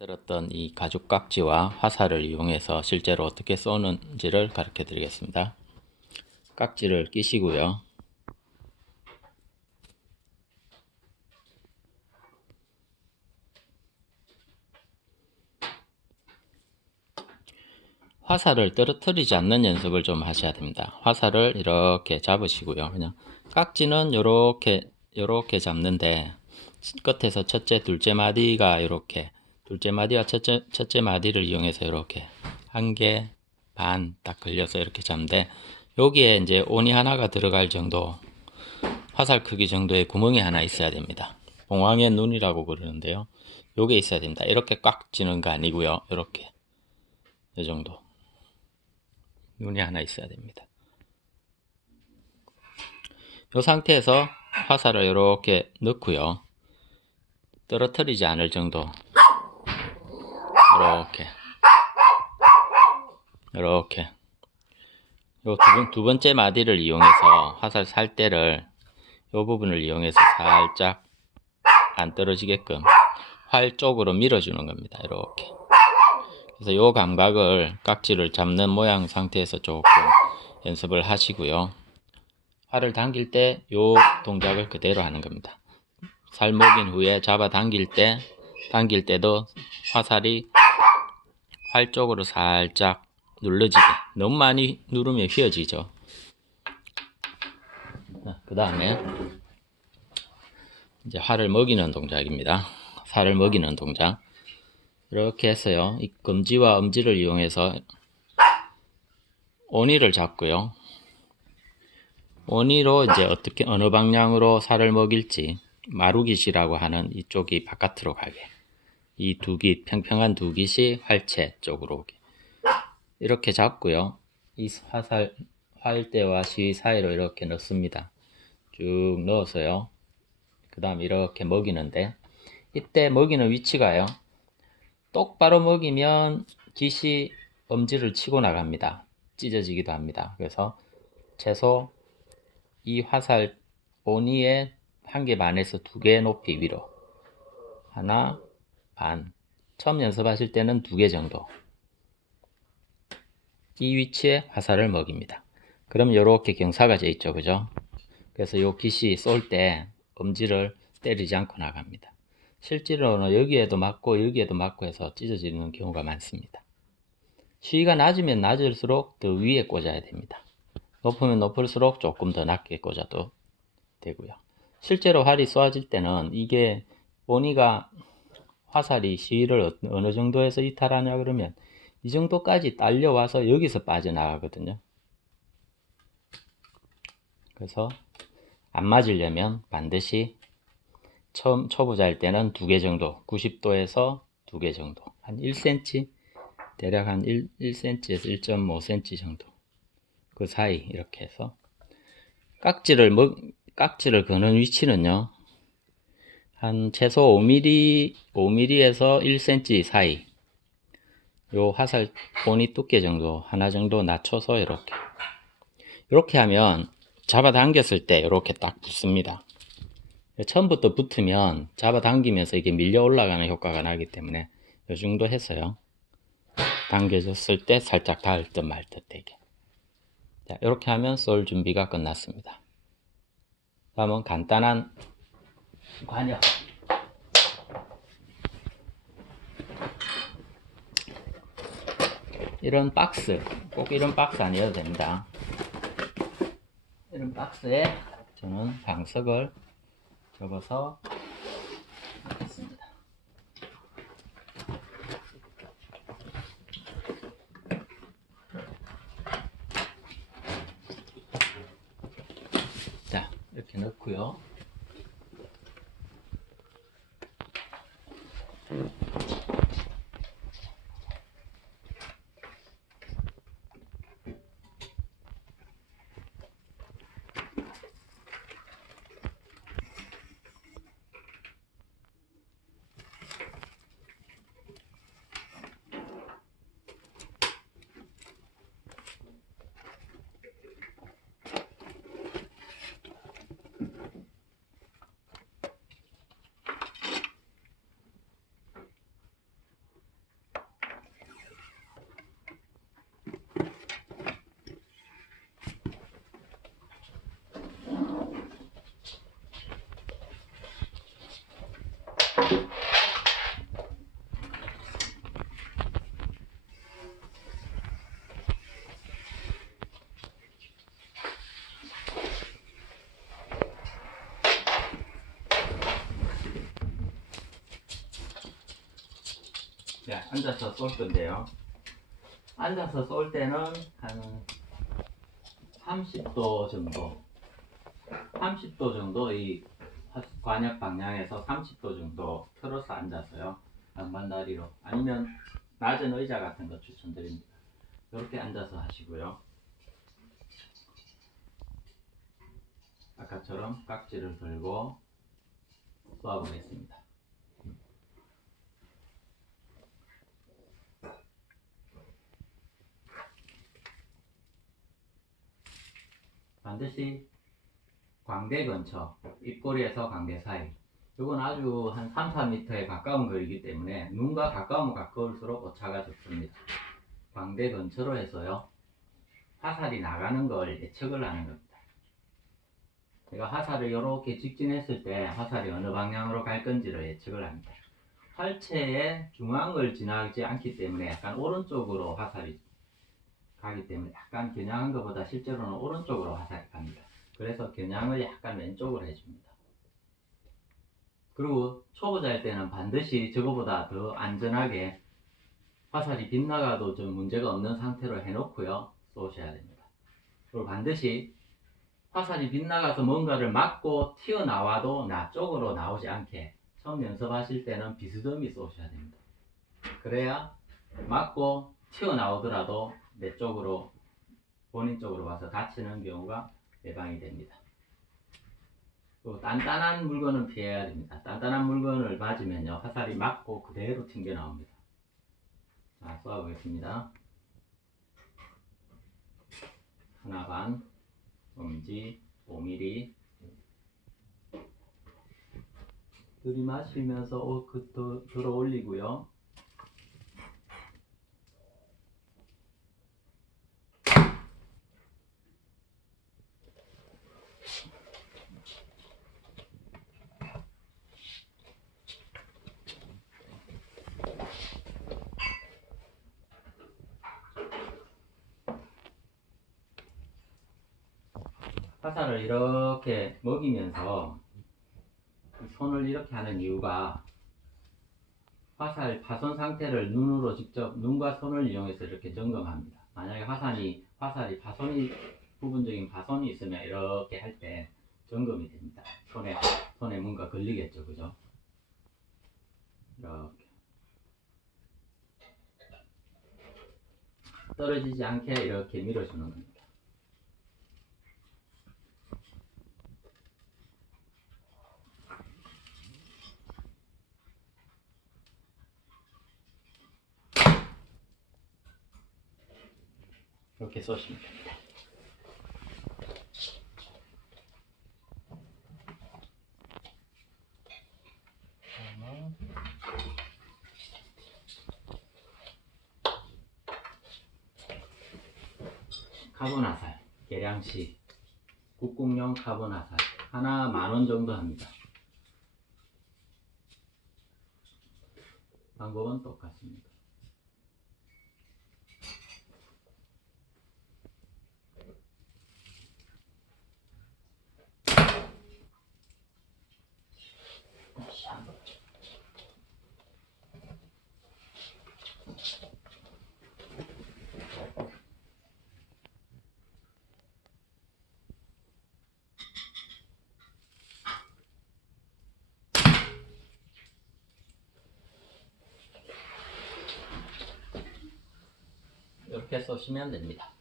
들었던 이 가죽 깍지와 화살을 이용해서 실제로 어떻게 쏘는지를 가르쳐 드리겠습니다. 깍지를 끼시고요. 화살을 떨어뜨리지 않는 연습을 좀 하셔야 됩니다. 화살을 이렇게 잡으시고요. 그냥 깍지는 요렇게 잡는데 끝에서 첫째, 둘째 마디가 이렇게 둘째 마디와 첫째 마디를 이용해서 이렇게 한 개 반 딱 걸려서 이렇게 잡는데 여기에 이제 온이 하나가 들어갈 정도 화살 크기 정도의 구멍이 하나 있어야 됩니다. 봉황의 눈이라고 그러는데요. 요게 있어야 됩니다. 이렇게 꽉 쥐는 거 아니고요. 이렇게 이 정도 눈이 하나 있어야 됩니다. 이 상태에서 화살을 이렇게 넣고요. 떨어뜨리지 않을 정도 이렇게 요 두 번째 마디를 이용해서 화살 살대를 요 부분을 이용해서 살짝 안 떨어지게끔 활 쪽으로 밀어주는 겁니다. 이렇게. 그래서 요 감각을 깍지를 잡는 모양 상태에서 조금 연습을 하시고요. 활을 당길 때 요 동작을 그대로 하는 겁니다. 살 먹인 후에 잡아 당길 때도 화살이 활 쪽으로 살짝 눌러지게. 너무 많이 누르면 휘어지죠. 그 다음에 이제 활을 먹이는 동작입니다. 살을 먹이는 동작. 이렇게 해서요. 이 검지와 엄지를 이용해서 온이를 잡고요. 온이로 이제 어느 방향으로 살을 먹일지 마루깃이라고 하는 이쪽이 바깥으로 가게. 이 두 깃, 평평한 두 깃이 활체 쪽으로 오게. 이렇게 잡고요. 이 활대와 시 사이로 이렇게 넣습니다. 쭉 넣어서요. 그 다음 이렇게 먹이는데 이때 먹이는 위치가요. 똑바로 먹이면 깃이 엄지를 치고 나갑니다. 찢어지기도 합니다. 그래서 최소 이 화살 온이의 1개 반에서 2개 높이 위로 하나 반 처음 연습하실 때는 2개 정도 이 위치에 화살을 먹입니다. 그럼 이렇게 경사가 져 있죠. 그죠? 그래서 이 깃이 쏠 때 엄지를 때리지 않고 나갑니다. 실제로는 여기에도 맞고 여기에도 맞고 해서 찢어지는 경우가 많습니다. 시위가 낮으면 낮을수록 더 위에 꽂아야 됩니다. 높으면 높을수록 조금 더 낮게 꽂아도 되고요. 실제로 활이 쏘아질 때는 이게 온이가 화살이 시위를 어느 정도에서 이탈하냐 그러면 이 정도까지 딸려와서 여기서 빠져나가거든요. 그래서 안 맞으려면 반드시 처음 초보자일 때는 2개 정도 90도에서 2개 정도 한 1cm 대략 한 1cm에서 1.5cm 정도 그 사이 이렇게 해서 깍지를 거는 위치는요 한 최소 5mm에서 1cm 사이 요 화살 본이 두께 정도 하나 정도 낮춰서 이렇게 하면 잡아당겼을 때 이렇게 딱 붙습니다. 처음부터 붙으면 잡아당기면서 이게 밀려 올라가는 효과가 나기 때문에 이 정도 해서요 당겨졌을 때 살짝 닿을 듯 말 듯 되게. 자, 이렇게 하면 쏠 준비가 끝났습니다. 다음은 간단한 관역. 이런 박스, 꼭 이런 박스 아니어도 됩니다. 이런 박스에 저는 방석을 접어서 하겠습니다. 자, 이렇게 넣고요. 자, 앉아서 쏠 건데요. 앉아서 쏠 때는 한 30도 정도, 30도 정도 이 관역 방향에서 30도 정도 틀어서 앉아서요. 양반다리로 아니면 낮은 의자 같은 거 추천드립니다. 이렇게 앉아서 하시고요. 아까처럼 깍지를 들고 쏘아보겠습니다. 반드시 광대 근처, 입꼬리에서 광대 사이. 이건 아주 한 3, 4m에 가까운 거리이기 때문에 눈과 가까우면 가까울수록 오차가 적습니다. 광대 근처로 해서요. 화살이 나가는 걸 예측을 하는 겁니다. 제가 화살을 이렇게 직진했을 때 화살이 어느 방향으로 갈 건지를 예측을 합니다. 활체의 중앙을 지나지 않기 때문에 약간 오른쪽으로 화살이 가기 때문에 약간 겨냥한 것보다 실제로는 오른쪽으로 화살이 갑니다. 그래서 겨냥을 약간 왼쪽으로 해줍니다. 그리고 초보자일 때는 반드시 저거보다 더 안전하게 화살이 빗나가도 좀 문제가 없는 상태로 해놓고요 쏘셔야 됩니다. 그리고 반드시 화살이 빗나가서 뭔가를 맞고 튀어나와도 나 쪽으로 나오지 않게 처음 연습하실 때는 비스듬히 쏘셔야 됩니다. 그래야 맞고 튀어나오더라도 내 쪽으로, 본인 쪽으로 와서 다치는 경우가 예방이 됩니다. 또 단단한 물건은 피해야 됩니다. 단단한 물건을 맞으면요 화살이 맞고 그대로 튕겨 나옵니다. 자, 쏘아보겠습니다. 하나 반, 엄지 5mm. 들이마시면서 들어 올리고요. 화살을 이렇게 먹이면서 손을 이렇게 하는 이유가 화살 파손 상태를 눈으로 직접 눈과 손을 이용해서 이렇게 점검합니다. 만약에 화살이 부분적인 파손이 있으면 이렇게 할 때 점검이 됩니다. 손에 뭔가 걸리겠죠, 그죠? 이렇게 떨어지지 않게 이렇게 밀어주는 겁니다. 이렇게 쏘시면 됩니다. 카본 화살, 계량시 국궁용 카본 화살 하나 10,000원 정도 합니다. 방법은 똑같습니다. 이렇게 쏘시면 됩니다.